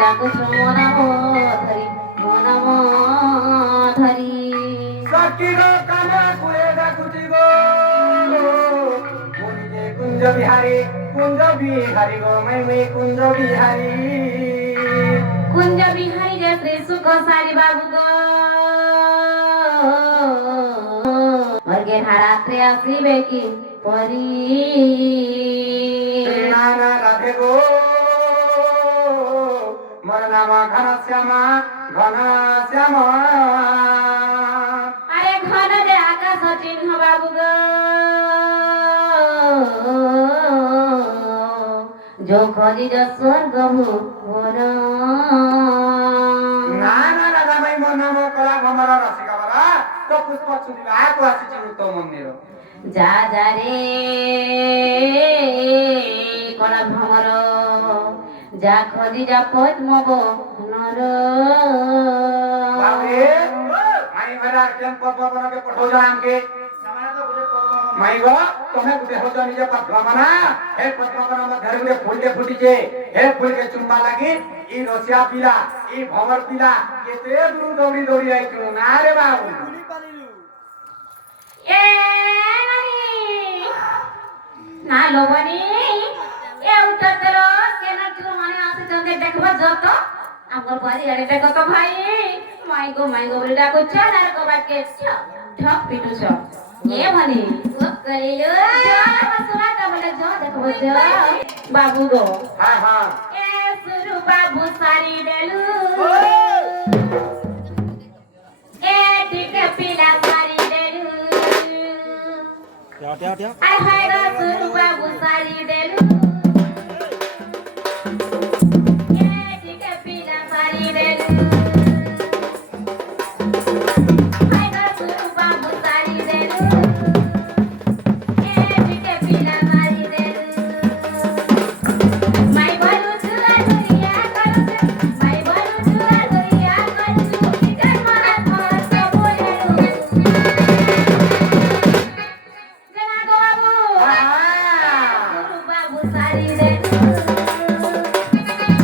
ডাকুছ মনাম ধরি মনাম ধরি সকির কানা কুয়ে ডাকুছি গো মুনি যে কুঞ্জ বিহারি গো মাই কুঞ্জ বিহারি কুঞ্জ বিহারি যে শ্রী সুখ সারি বাবু গো স্বর্গের হারাত্রে আসিবে কি পরি না না রাধে গো মোর নাম ঘন শ্যামা আরে ঘন যে আকাশ চিহ্ন বাবু গো जो खोजी जो स्वर्ग भुवन না না রাধা ভাই মোর নাম কলা ভমর রসিকা বাবা তো পুষ্প চুদিবা আকু আসিছি তো মন্দির যা যা রে কলা ভ্রমর যা খোঁজি যা পদ্ম বনর বাবরে মাই ভরা কেন পদ্মবনকে পঠাও জামকে মাই গো তুমি গুটে হতো নিজে পদ্মবনা হে পদ্মবন মধ্যে গুটে ফুলতে ফুটিছে হে ফুলকে চুম্বা লাগি ই রসিয়া পিলা ই ভমর পিলা কেতে দূর দৌড়ি দৌড়ি আইছু না রে বাবু এ না লোবনি এ উঠতর কেন তুই মানে আসে চন্দে দেখবা যত আমার বাড়ি আরে দেখো তো ভাই মাই গো বলে ডাকো চানার কবাকে ঠক পিটুছ এ মানে করিলো বসরা কা বলে যা দেখো যা বাবু গো হ্যাঁ হ্যাঁ এ সুরু বাবু সারি দেলু এ টিকে পিলা সারি দেলু আই হাই গো সুরু বাবু সারি দেলু এ টিকে পিলা সারি দেলু হাই গো সুরু বাবু সারি দেলু এ টিকে পিলা সারি দেলু মাই বলু চুলা ধরিয়া করছে মাই বলু চুলা ধরিয়া করছু টিকার মারা মস্ত বলেলু জনা গো বাবু সুরু বাবু সারি দেলু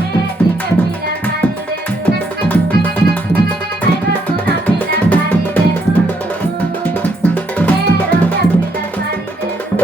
এ টিকে পিলা সারি দেলু আই গো সোনা পিলা সারি দেলু এ রঙা পিলা সারি দেলু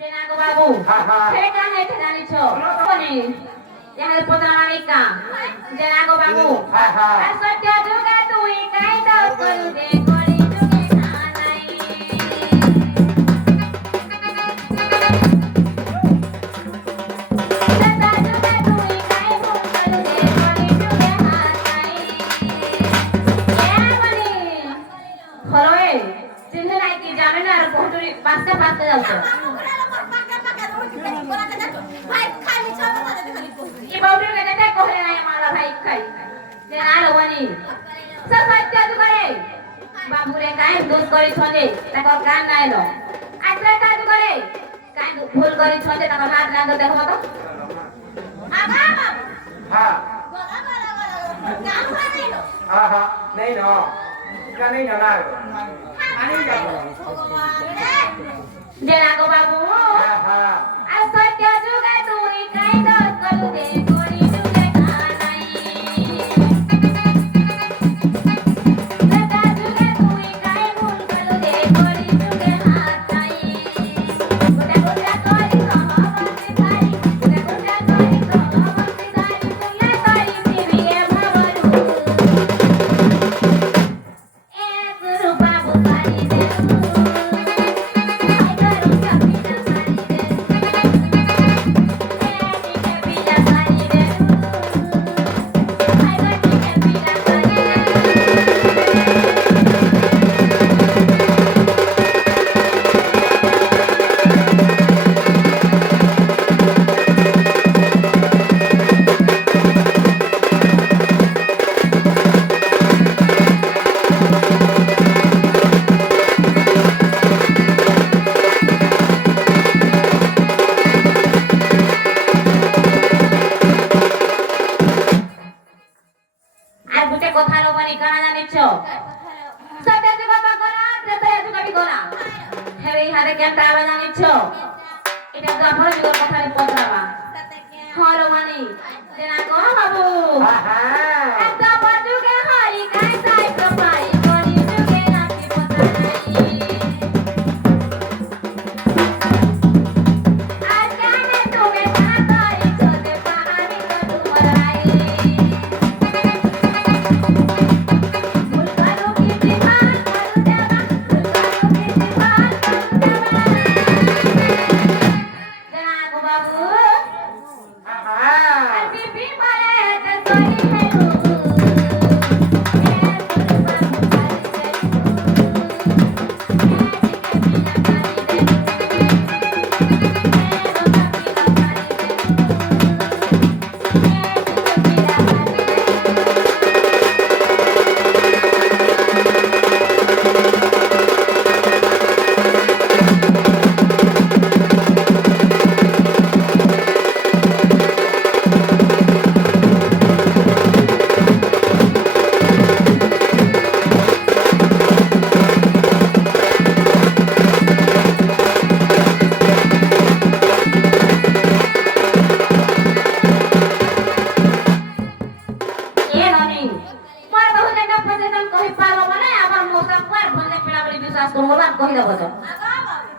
জনা গো বাবু হ্যাঁ হ্যাঁ সেটা হেতে জানিছ কোনি যাহার পদামানিকা জনা গো বাবু হ্যাঁ হ্যাঁ আর সত্য যুগে তুই কাই দাও করু দে করি যুগে না নাই সত্য যুগে তুই কাই ভুল করু দে করি যুগে হাত নাই এ বলি হলোই চিন্তা নাই কি জানে না আর বহুটুরি পাঁচটা পাঁচটা যাচ্ছে ಈ ಬೌಡ್ರು ಗದತೆ ಕೊಹರೆ ನಾಯ ಮಾಲ ಭಾई खाई जे ना लोवनी सब सत्य तू करे बाबू रे काय दोष करी छने ताको कान नाय लो आत्रा ता तू करे काय भूल करी छने ताको हाथ रांग देखो तो आगा बाबू हाँ बोला बोला बोला काम करे लो हाँ हाँ नहीं ना क्या नहीं जाना है जे ना को बाबू हाँ हाँ आ सत्य जुगे तू काय दोष करू दे कोरी जुगे खानाई सत्य जुगे तू काय भूल करू दे कोरी जुगे हात नाही गोटा गोटा करी कहवंती धारी गोटा गोटा करी कहवंती धारी तुला करी पीविए भावरू ए सुरू बाबू सारी देऊ आई करू कपिल কথারে কেনটা আবার জানিছ এটা তো আপনার যুগের কথারে পড়াবা হলো মানে দেনা গো বাবু একটা বাজুকে হারি গাই সাই প্রপাই করি যুগে নাকি পতাই আর জানে তুমি তাড়াতাড়ি চলে পাহাড়ি তো তোমারাই ভুলবারো কি জীবন করু দেবা ভুলবারো কি জীবন করু দেবা দেনা গো বাবু আর বিবি বলে যে সরি হে গো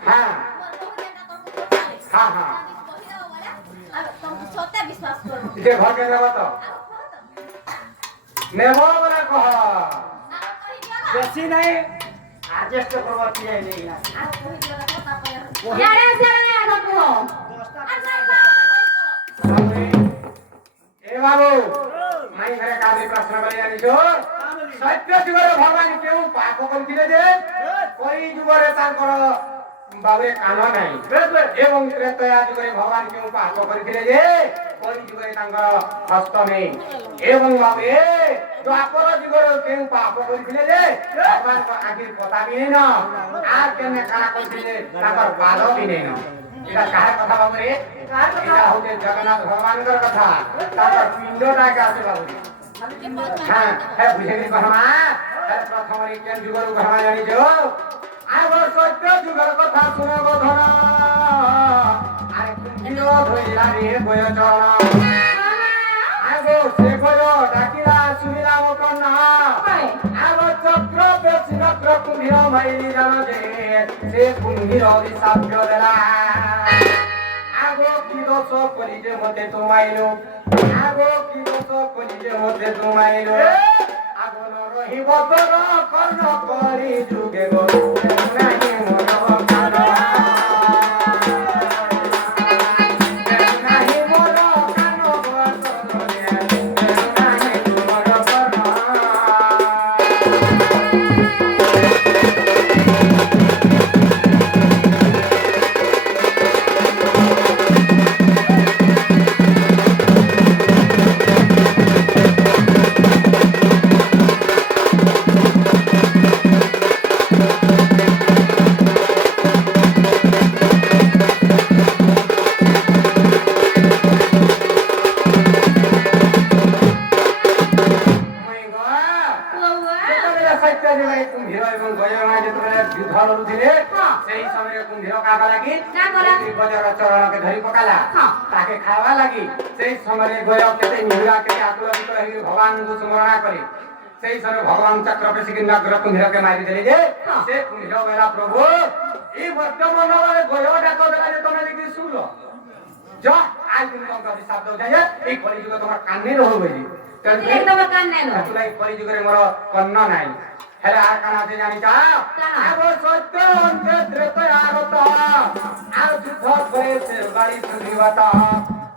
হ্যাঁ হ্যাঁ হ্যাঁ যে ঘরকে নেব তো নেব বলে কহ বেশি নাই আডজস্ট করব কি নেই না এ বাবু মাই ঘরে কাজে প্রশ্ন বলে জানিছ সত্য যুগরে ভগবান কেউ পাপ করছিলে যে কই যুগরে তাଙ୍କର বাবুরে কান নাই এবং ত্রেতয়া যুগরে ভগবান কেউ পাপ କରିଥିଲେ যে কই যুগরে ତାଙ୍କର হস্ত নেই এবং বাবুরে দ্বাপর যুগরে কেউ পাপ କରିଥିଲେ যে ভগবানଙ୍କ আখির পতা ବି নেই ন আর কেনে কানা କରିଥିଲେ ତାଙ୍କର ପାଦ ବି ନେଇ ন এটা কার কথা বাবুরে এটা হচ্ছে জগন্নাথ ভগবানଙ୍କର কথা তাଙ୍କର পিণ্ডটা কে আছে বাবুরে হ্যাঁ হ্যাঁ বুঝে গেলি বাবা তাহলে প্রথমে কেন যুগর বাবা জানিছ আগর সত্য যুগর কথা শুনো গো ধন আরে কুঞ্জির ধইলা রে গয় চরণ আগো সে গয় ডাকিলা শুনিলা ও কন্যা আগো চক্র বেশি চক্র কুম্ভীর মাইলি জানো যে সে কুম্ভীর অভিশাপ্য দেলা আগো কি দোষ করি যে মতে তোমাইলো আগো কি দোষ করি যে মতে তোমাইলো আগো রহিব তোর কর্ণ করি যুগে গো নাই মন কান নাই মন কান বতরে নাই মন কর্ণ তাকে খাওয়া লাগি সেই সময় গয় কেতে নিহুরা কেতে আকুল বিকল হই ভগবানଙ୍କୁ স্মরণ করে সেই সময় ভগবান চক্র পেশি কিনা গ্রহ কুম্ভীরকে মারি দেলে যে সে কুম্ভীর বেলা প্রভু এই বর্তমান গয়টা কবেলা যে তুমি দেখি শুনলো যা আজ তুমি তোমার শব্দ যায় এই কলিযুগ তোমার কানে রহবই একদম কানে ন তুলাই কলিযুগরে মোর কন্ন নাই হেলে আর কানা আছে জানিছ আগো সত্য অন্তে ত্রেতয়া আগত আর যুদ্ধ করে সে বাড়ি সুধিবত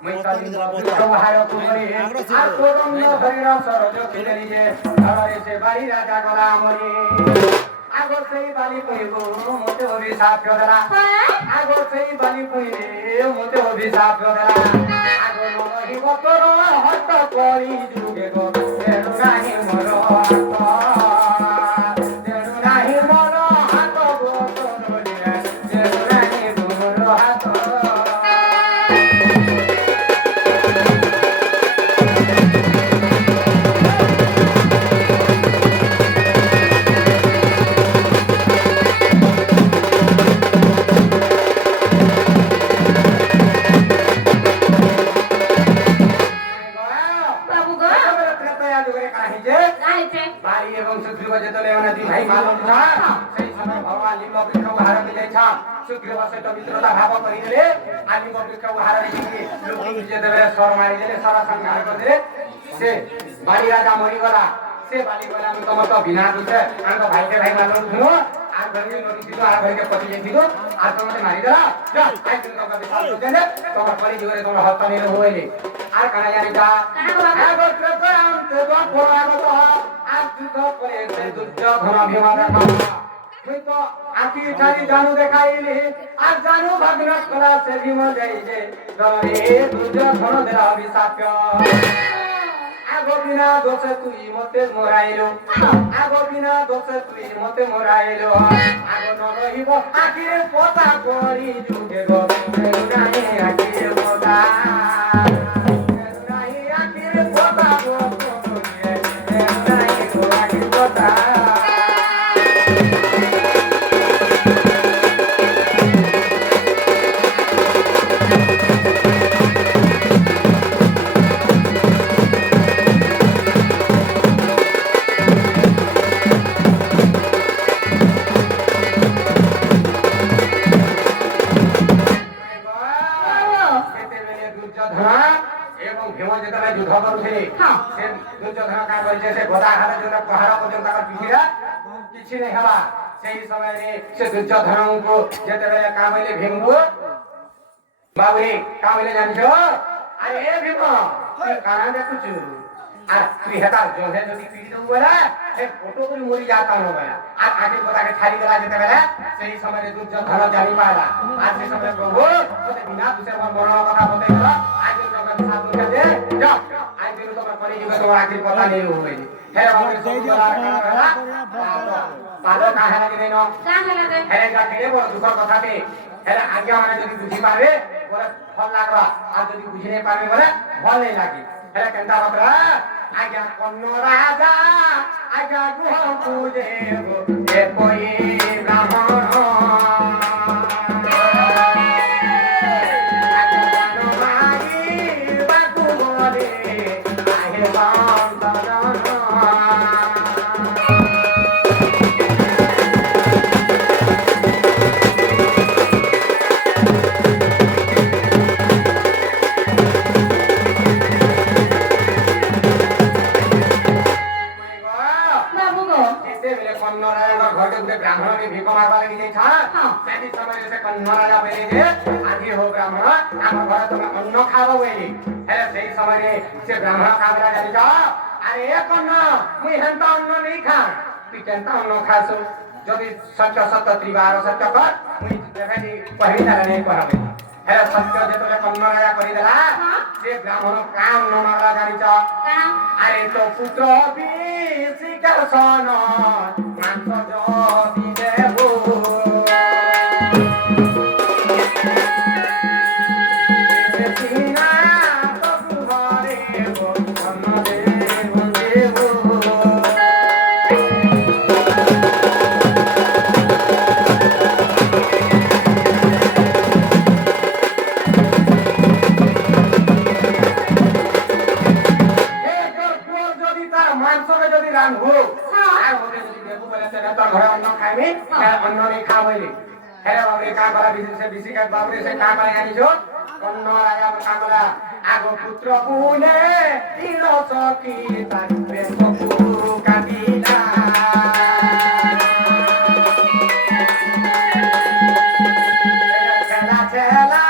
মৈতালি সহায় কুমরি আর তোরঙ্গ ধরির সরজ কিলেনি যে ধরে সে বাড়ি রাজা গলা মরি আগো সেই বালি কইব মতে অভিশাপ দেলা আগো সেই বালি কইলে মতে অভিশাপ দেলা আগো নহিব তোর হত করি যুগে গো নাই মর ସୁଗ୍ରୀବ ସହିତ ମିତ୍ରତା ଭାବ କରିଦେଲେ ଆଲିମ ବୃକ୍ଷ ବାହାର ଦେଇକି ଲୋକ ଯେତେବେଳେ ସର ମାରିଦେଲେ ସର ସଂହାର କରିଦେଲେ ସେ ବାଲି ରାଜା ମରିଗଲା ସେ ବାଲି ଗଲା ମୁଁ ତମର ତ ବିନା ଦୁଃଖ ଆମ ଭାଇକେ ଭାଇ ମାନୁଥିଲୁ আর ঘরে নদীছিল আর ঘরে পচি যাইছিল আর তোমাকে মারিদেলা যা আই তুমি তোমাকে বিচার করতে তোমার পরে জীবনে তোমার হত্যা নিলে হইলে আর কানা জানি যা আগো প্রকাম তো পরাগত আর যুদ্ধ করে সে দুর্যোধন অভিমান তুই তো আকি জানি জানু দেখাইলি আর জানু ভাগ্ন করা সে ভীম যাই যে ধরে দুর্যোধন দেলা অভিশাপ আগো বিনা দোষে তুই মতে মরাইলো আগো বিনা দোষে তুই মতে মরাইলো আগো নরহিব আখিরে পতা করি যুগে গো গায়ে আখিরে পতা গায়ে আখিরে পতা গো গায়ে গো আখিরে পতা এবং ভীম যেতবে যুদ্ধ করুଥିଲେ সে দুর্যোধন কা করিছে সে গদা হাতে যেন পাহাড় পর্যন্ত তার পিঠিরা কিছু নাই হবা সেই সময়ে সে দুর্যোধনଙ୍କୁ যেতবে কামইলে ভীমକୁ বাবুরে কামইলে জানিছো আরে এ ভীম তুই কানা দেখুଛୁ আর তুই হেতা জোহে যদি পিড়ি দেবো বলে সে ফটো করে মরি যাতা ন বলে আর আগে কথাকে ছাড়ি গলা যেতবে সেই সময়ে দুর্যোধন জানি পালা আর সেই সময়ে প্রভু তোতে বিনা দুসের মরণ কথা বলতে গেল আজ যাও আই দিন তোমার পরে যুগে তোমার আখির কথা নেই হইনি হে আমাদের সবুজলা কানা পালো কা হেলা কি দেন কা হেলা দে হে যা কেড়ে বড় দুঃখর কথাতে হেলা আগে মানে যদি বুঝি পারবে বলে ভাল লাগবা আর যদি বুঝি নাই পারবে বলে ভাল নাই লাগে হেলা কেনতা বতরা আজ্ঞা কন্ন রাজা আজ্ঞা গুহ পূজে এ কই ব্রাহ্মণ ব্রাহ্মণকে ভিক মারবা লাগি যাইছা সেই সময় সে কন্ন রাজা বলে যে আজি হো ব্রাহ্মণ আমার ঘরে তুমি অন্ন খাবো বলি হ্যাঁ সেই সময় সে ব্রাহ্মণ খাবলা জানিছ আরে এ কন্ন মুই হেনতা অন্ন নেই খা তুই কেনতা অন্ন খাসু যদি সত্য সত্য ত্রিবার সত্য কর মুই দেখাই কহি তাহলে নেই করাবে হ্যাঁ সত্য যেতবে কন্ন রাজা করে দেলা সে ব্রাহ্মণ কাম ন মারলা জানিছ আরে তো পুত্র বিশিকার সন মাংস যদি দেব সিনা তবু ঘরে অন্ন দেব দেব মাংসকে যদি রান্ধবো আর ওকে যদি দেবো বলে তোর ঘরে অন্ন খাইবি অন্ন নেই খাওয়াইলি হ্যাঁ বাবরে কা করা বিশেষ বিশিকার বাবরে সে কা করে জানিছো কন্ন রাজা কা করা আগো পুত্র পুলে তিল সখী তার প্রেম পুরু কাটিলা খেলা খেলা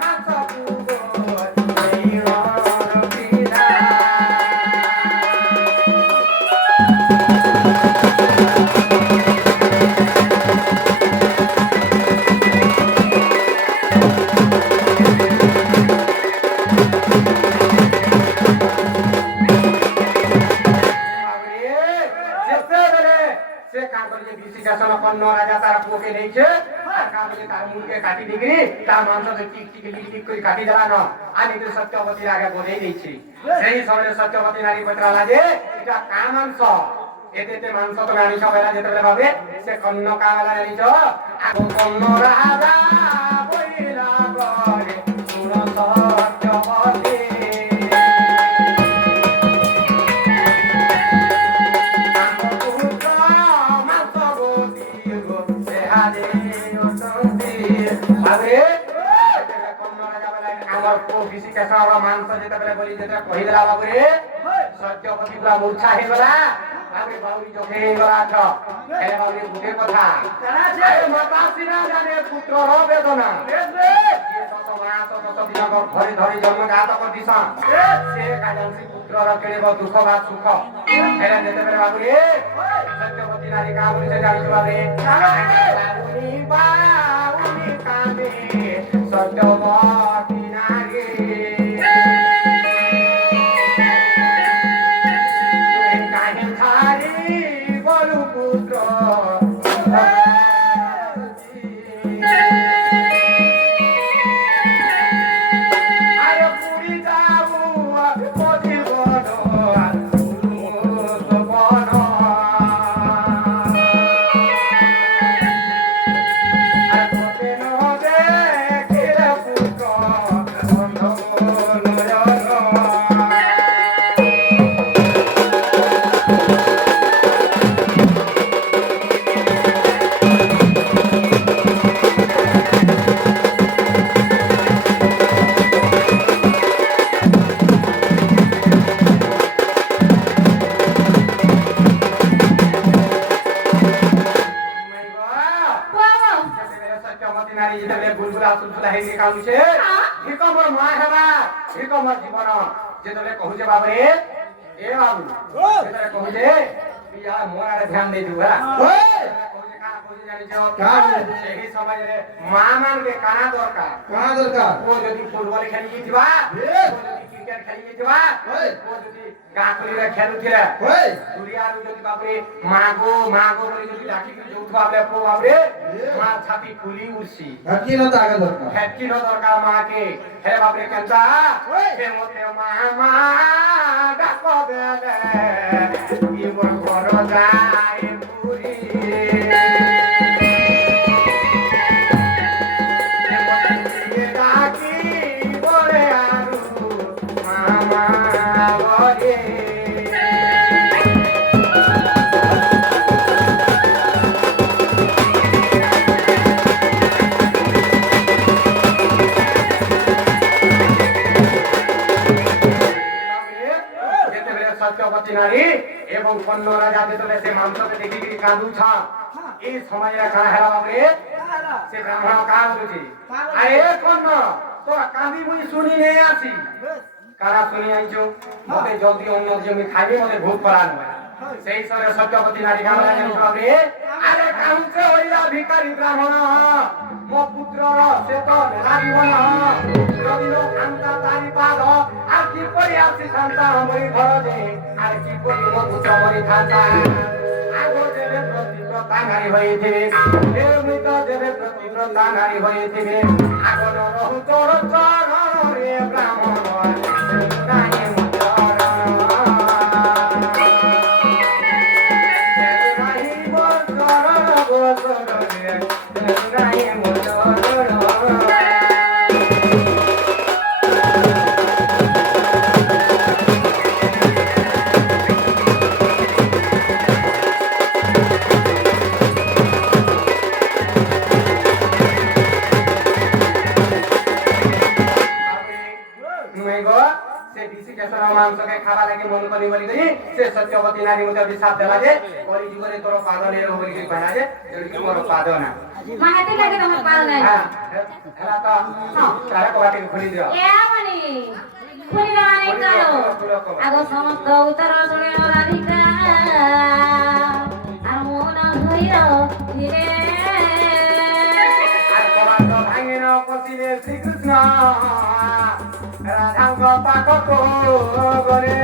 মাংস পুরো এই রবিলা কন্ন রাজা তার পুকে নেইছে আর কামলে তার মুখে কাটি দিগি তার মাংসকে টিক টিক লিক টিক করে কাটি দেলানো আমি তো সত্যবতীর আগে বলে দিয়েছি সেই সময় সত্যবতী নারী পত্রালা যে এটা কা মাংস এতে মাংস তো আনিছ বেলা যেতে পাবে সে কন্ন কামলা আনিছ আগো কন্ন রাজা বইলা করে সুর সত্যবতী Hare আরে কন্যা যাবে না আমার কো বিসি কেসা ওরা মাংস যেতে বেলে বলি যেতে কহিলা বাবুরে সত্যবতী পুরা মূর্ছা হয়ে গলা আরে বাবুরি চোখে গলা আছ এ বাবুরি বুঝে কথা আরে মাতা সিনা জানে পুত্রর বেদনা ঘরে ধরে জন্মঘাত করদিস সে কাজানসি পুত্রর কেড়েব দুঃখ বা সুখ এরা যেতে পারে বাবুরে সত্যবতী নারী কা বলিছে জানিছ বাবুরে বাবুরি বাউনি কাঁদে সত্যবতী নারী তুই কাহে ছাড়ি বলু পুত্র যেতলে কহুছে বাবরে এ বাবু যেতলে কহুছে পিয়া মোর আড়ে ধ্যান দেই দিও হ্যাঁ কহুছে কা কহুছে জানিছ সেই সময়রে মা মানকে কানা দরকার ও যদি ফুটবল খেলি দিবা ও যদি ক্রিকেট খেলি দিবা ও যদি গাঁখলিরে খেলুছিলা দুরিয়ারু যদি বাবরে মাগো বলি যদি ডাকি যৌথ বাবরে পো বাবরে মা ছাতি খুলি উঠছি হেকি ন দরকার মাকে হে বাবরে কেনতা হে মতে মা ডাক বেলে ইবর ঘর যায় পুরি ডাকি বলে আরু মামা বলে সত্যবতী নারী এবং কন্য রাজা যেতলে সে মাংসকে দেখিকি কাঁদুছ এই সময়রা কাঁ হেলা বাবরে সে ব্রাহ্মণ কাঁ বলুছি আরে কন্য তোরা কাঁদি মুই শুনি নেই আসি কারা শুনি আইছো মতে জলদি অন্য জমি খাইবে মতে ভোগ করানো সেই সময় সত্যবতী নারী কাঁ বলে জানিস বাবরে আরে কাউকে হইলা ভিখারি ব্রাহ্মণ মো পুত্রর সে তো লাগিবন যদি খান্তা তারি পাদ আর কি করি আসি খান্তা আমরি ঘর দে আর কি করি মো পুত্র মরি খান্তা আগো দেবে প্রতিব্রতা নারী হয়েছিবে এমনিত দেবে প্রতিব্রতা নারী হয়েছিবে আগো রহু তোর চরণ রে ব্রাহ্মণ নাহি মুচরণ নাহি মুচরণ গোচর রে নাহি মুচরণ মাংসকে খাওয়া লাগে মন করি বলি করি সে সত্যবতী নারী মধ্যে অভিশাপ দেলা যে কলি যুগরে তোর পাদ নেই বলি করি কহলা যে যদি মোর পাদ না মাহাতে লাগে তোমার পাদ নাই হ্যাঁ হেলা তো তারে কবাটি খুলি দিও এ মানে খুলি মানে কালো আগো সমস্ত উত্তর শুনে রাধিকা আর মন ধরির ধীরে আর কবাট ভাঙিন পছিলে শ্রীকৃষ্ণ রাধাঙ্গ পাক গরে